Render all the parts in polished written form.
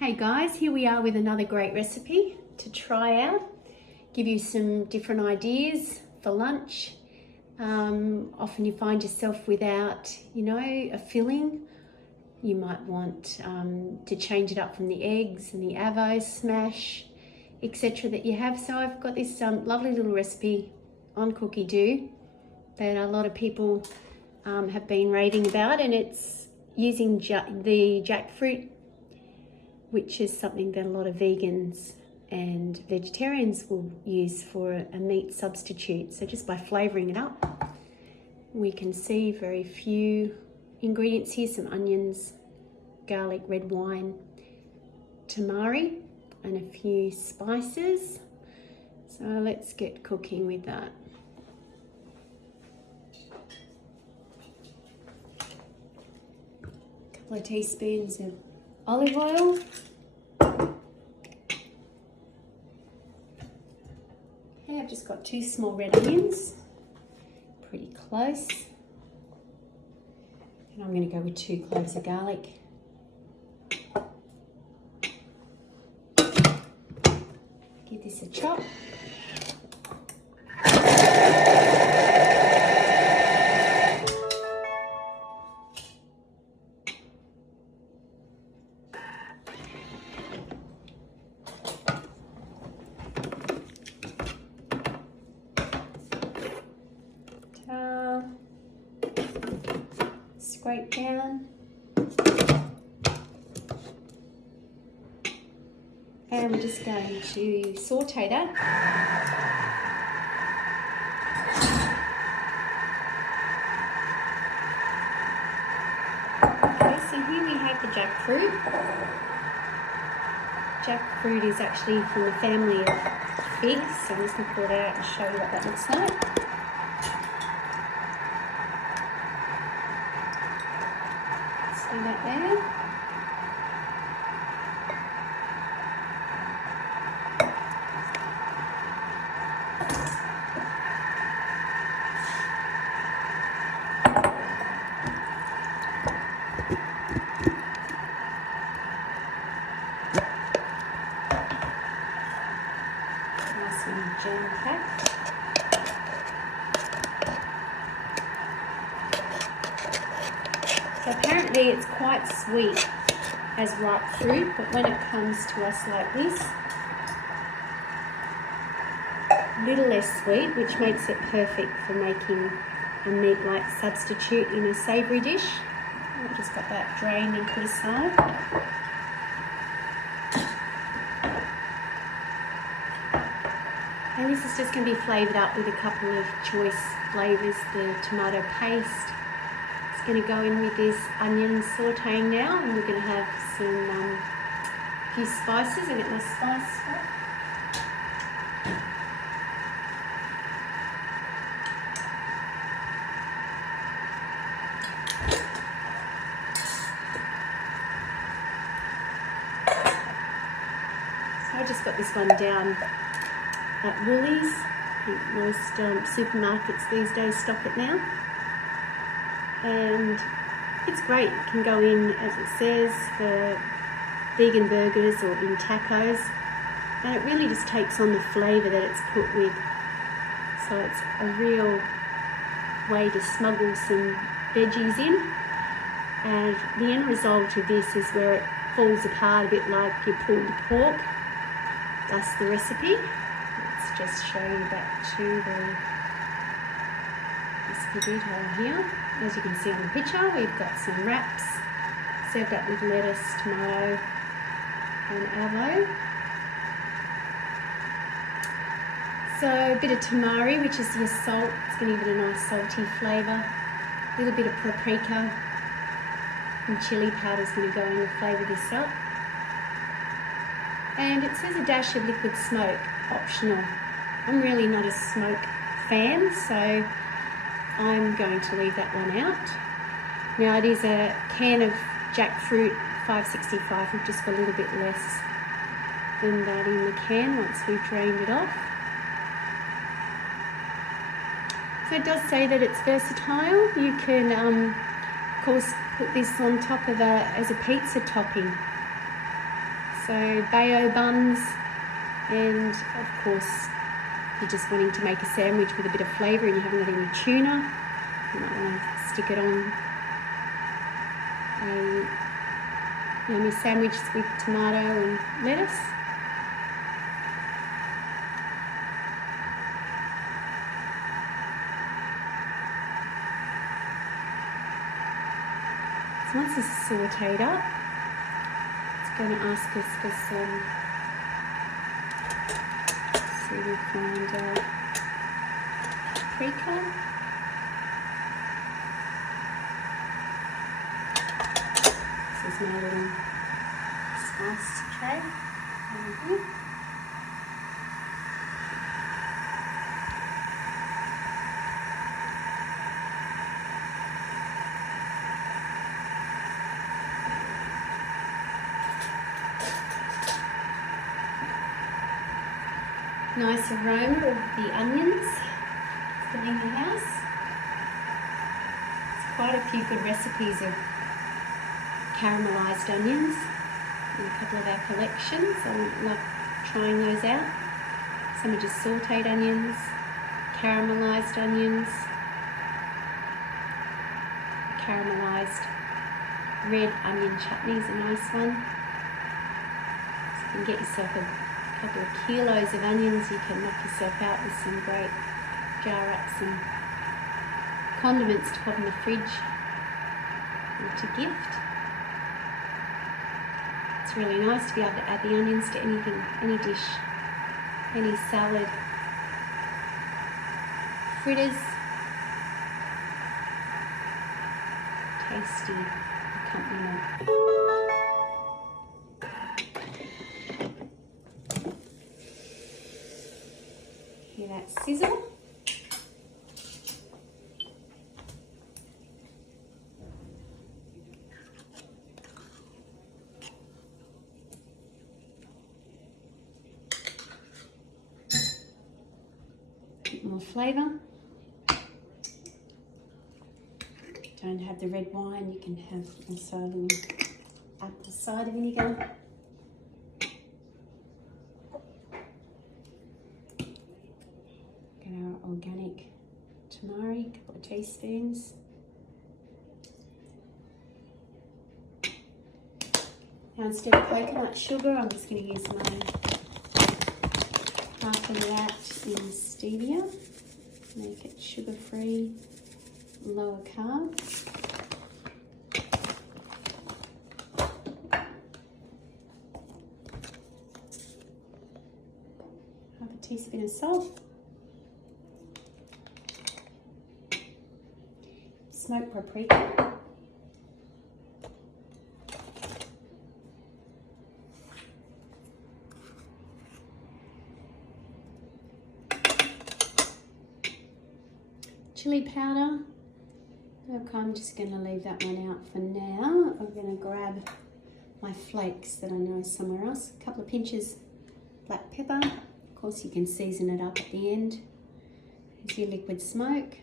Hey guys, here we are with another great recipe to try out. Give you some different ideas for lunch. Often you find yourself without, a filling. You might want to change it up from the eggs and the avo smash, etc. that you have. So I've got this lovely little recipe on Cookie Doo that a lot of people have been raving about, and it's using the jackfruit, which is something that a lot of vegans and vegetarians will use for a meat substitute. So just by flavouring it up, we can see very few ingredients here: some onions, garlic, red wine, tamari, and a few spices. So let's get cooking with that. A couple of teaspoons of olive oil. Okay, I've just got 2 small red onions, pretty close. And I'm going to go with 2 cloves of garlic. Give this a chop. Scrape down, and we're just going to saute that. Okay, so here we have the jackfruit. Jackfruit is actually from the family of figs, so I'm just going to pull it out and show you what that looks like. See that there? Nice and jam-packed. So apparently it's quite sweet as ripe fruit, but when it comes to us like this, a little less sweet, which makes it perfect for making a meat-like substitute in a savoury dish. I've just got that drained and put aside. And this is just going to be flavoured up with a couple of choice flavours. The tomato paste going to go in with this onion sauteing now, and we're going to have some few spices. I get my spice spot. So I just got this one down at Woolies. I think most supermarkets these days stock it now. And it's great. It can go in, as it says, for vegan burgers or in tacos, and it really just takes on the flavour that it's put with. So it's a real way to smuggle some veggies in, and the end result of this is where it falls apart a bit like your pulled pork. That's the recipe. Let's just show you back to the recipe detail here. As you can see on the picture, we've got some wraps served up with lettuce, tomato and avo. So a bit of tamari, which is your salt. It's going to give it a nice salty flavour. A little bit of paprika and chilli powder is going to go in and flavour this up. And it says a dash of liquid smoke, optional. I'm really not a smoke fan, so I'm going to leave that one out. Now it is a can of jackfruit, 565. We've just got a little bit less than that in the can once we've drained it off. So it does say that it's versatile. You can, of course, put this on top of as a pizza topping. So bayo buns, and of course you're just wanting to make a sandwich with a bit of flavour and you haven't got any tuna, you might want to stick it on a yummy sandwich with tomato and lettuce. So once this is sauteed up, it's going to ask us for some, so we find our paprika. This is my little spice tray over here. Nice aroma of the onions filling the house. There's quite a few good recipes of caramelised onions in a couple of our collections. I love trying those out. Some are just sauteed onions, caramelised onions, caramelised red onion chutney is a nice one. So you can get yourself a couple of kilos of onions, you can knock yourself out with some great jar ups and condiments to pop in the fridge or to gift. It's really nice to be able to add the onions to anything, any dish, any salad, fritters, tasty accompaniment. Hear that sizzle? Bit more flavour. Don't have the red wine, you can have also a little apple cider vinegar. Our organic tamari, a couple of teaspoons. Now instead of coconut sugar, I'm just going to use my half of that in stevia. Make it sugar-free, lower carb. Half a teaspoon of salt. Smoked paprika. Chili powder. Okay, I'm just going to leave that one out for now. I'm going to grab my flakes that I know somewhere else. A couple of pinches black pepper. Of course, you can season it up at the end. Here's your liquid smoke.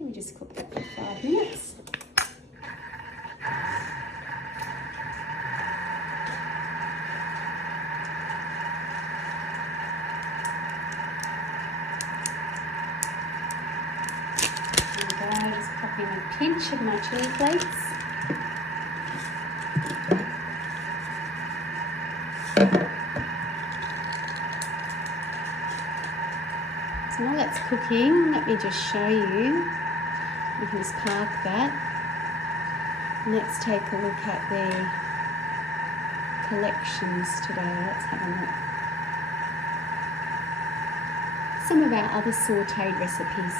We just cook that for 5 minutes. There we go, just pop in a pinch of my chili flakes. So while that's cooking, let me just show you. We can just park that. Let's take a look at the collections today. Let's have a look. Some of our other sauteed recipes.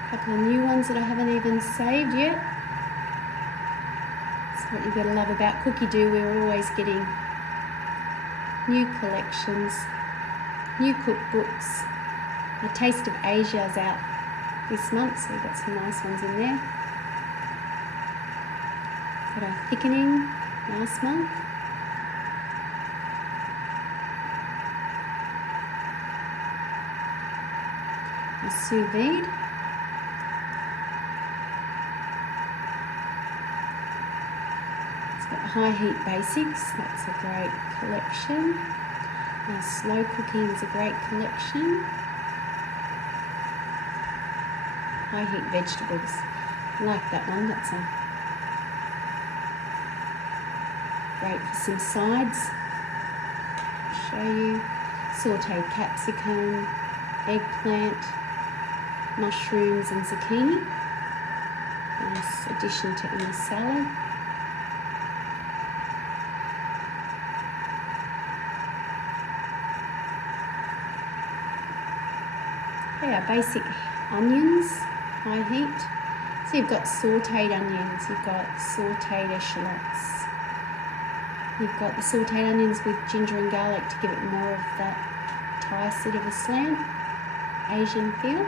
A couple of new ones that I haven't even saved yet. What you've got to love about Cookie Do, we're always getting new collections, new cookbooks. The Taste of Asia is out this month, so we've got some nice ones in there. Got our thickening last month. a sous vide. It's got high heat basics, that's a great collection. Slow cooking is a great collection. High heat vegetables, I like that one, that's great for some sides. I'll show you sauteed capsicum, eggplant, mushrooms and zucchini. Nice addition to any salad. They are basic onions, high heat. So you've got sauteed onions, you've got sauteed echallots, you've got the sauteed onions with ginger and garlic to give it more of that Thai sort of a slant, Asian feel.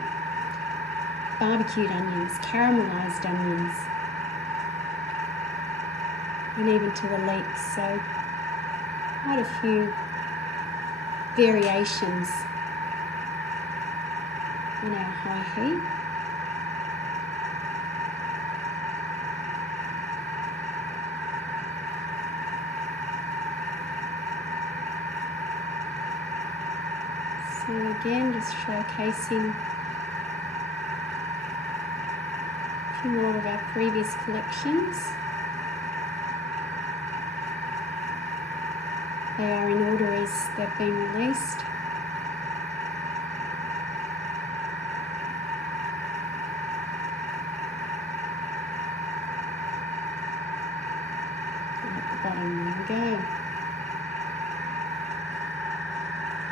Barbecued onions, caramelised onions, and even to the leeks. So quite a few variations in our high heat. So again, just showcasing a few more of our previous collections. They are in order as they've been released. And at the bottom, there we go.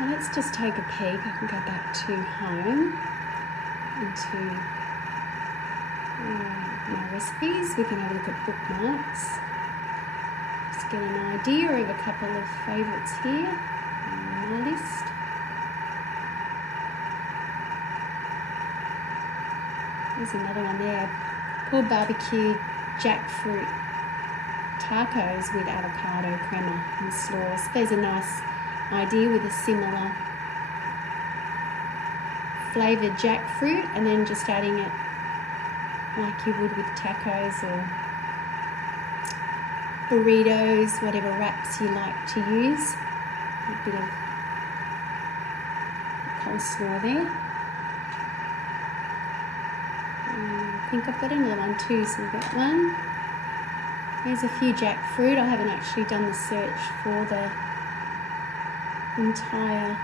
Now let's just take a peek. I can go back to home into my recipes. We can have a look at bookmarks. Just get an idea of a couple of favourites here on my list. There's another one there. Pulled barbecue jackfruit tacos with avocado crema and sauce. There's a nice idea with a similar flavoured jackfruit, and then just adding it like you would with tacos or burritos, whatever wraps you like to use. A bit of coleslaw there. I think I've got another one too, so we've got one. There's a few jackfruit. I haven't actually done the search for the entire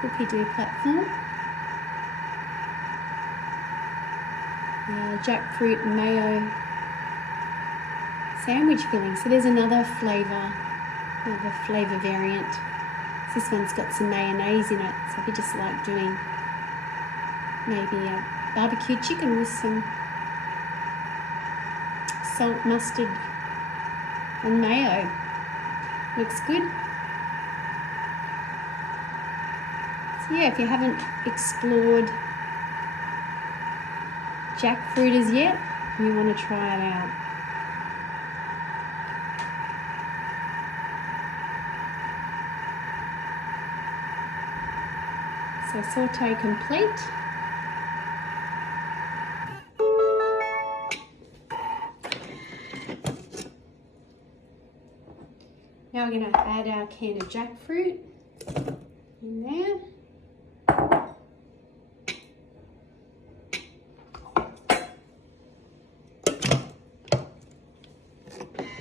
cookie dough platform. Jackfruit mayo sandwich filling. So there's another flavour variant. So this one's got some mayonnaise in it. So if you just like doing maybe a barbecue chicken with some salt, mustard and mayo. Looks good. So yeah, if you haven't explored jackfruit as yet, you want to try it out. So saute complete. Now we're going to add our can of jackfruit in there.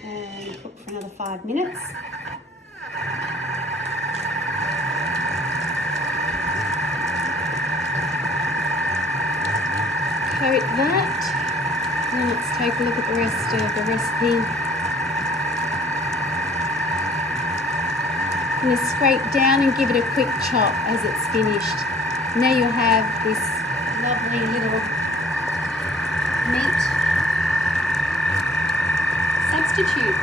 And cook for another 5 minutes. Coat that. And let's take a look at the rest of the recipe. I'm going to scrape down and give it a quick chop as it's finished. Now you'll have this lovely little meat substitute.